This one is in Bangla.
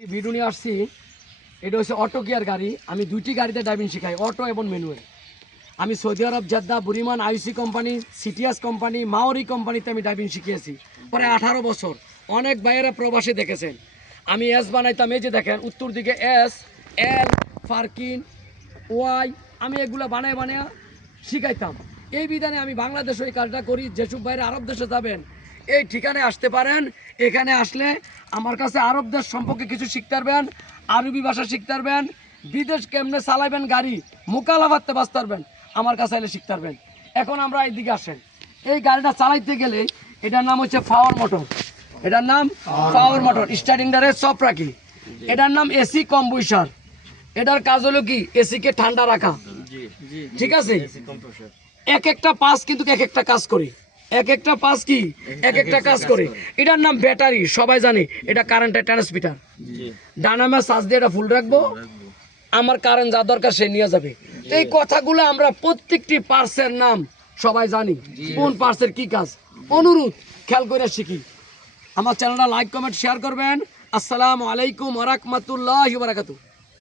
ভিডিও নিয়ে আসছি। এটা হচ্ছে অটো গিয়ার গাড়ি। আমি দুইটি গাড়িতে ড্রাইভিং শেখাই, অটো এবং ম্যানুয়াল। আমি সৌদি আরব জেদ্দা, বুরিমান, আইসি কোম্পানি, সিটিএস কোম্পানি, মাওরি কোম্পানিতে আমি ড্রাইভিং শিখিয়েছি প্রায় 18 বছর। অনেক ভাইয়েরা প্রবাসে দেখেছেন। আমি এস বানাইতাম, এই যে দেখেন উত্তর দিকে এস, এল, ফারকিন, ওয়াই, আমি এগুলো বানায় বানিয়ে শিখাইতাম। এই বিধানে আমি বাংলাদেশে এই কাজটা করি। যেসব বাইরে আরব দেশে যাবেন এই ঠিকানায় আসতে পারেন। এখানে আসলে আমার কাছে আরব দেশ সম্পর্কে কিছু শিখতে পারবেন, আরবি ভাষা শিখতে পারবেন, বিদেশ কেমনে চালাবেন গাড়ি, মুকালাফাতে বাঁচতে পারবেন, আমার কাছে এলে শিখতে পারবেন। এখন আমরা এইদিকে আসেন। এই গাড়িটা চালাইতে গেলে এটার নাম হচ্ছে পাওয়ার মোটর। এটার নাম পাওয়ার মোটর, স্টার্টিংটারে সব রাখি। এটার নাম এসি কম্প্রেসার। এটার কাজ হলো কি, এসিকে ঠান্ডা রাখা। ঠিক আছে, এক একটা পাস কিন্তু এক একটা কাজ করে, এক একটা পাস কি এক একটা কাজ করে। এটার নাম ব্যাটারি, সবাই জানি এটা কারেন্টের ট্রান্সমিটার। ডানামে চার্জ দিয়ে এটা ফুল রাখবো, আমার কারেন্ট যা দরকার সে নিয়ে যাবে। তো এই কথাগুলো আমরা প্রত্যেকটি পার্টসের নাম সবাই জানি, কোন পার্টসের কি কাজ। অনুরোধ খেয়াল করে শিখি। আমার চ্যানেলটা লাইক কমেন্ট শেয়ার করবেন। আসসালামু আলাইকুম ওয়া রাহমাতুল্লাহি ওয়া বারাকাতুহু।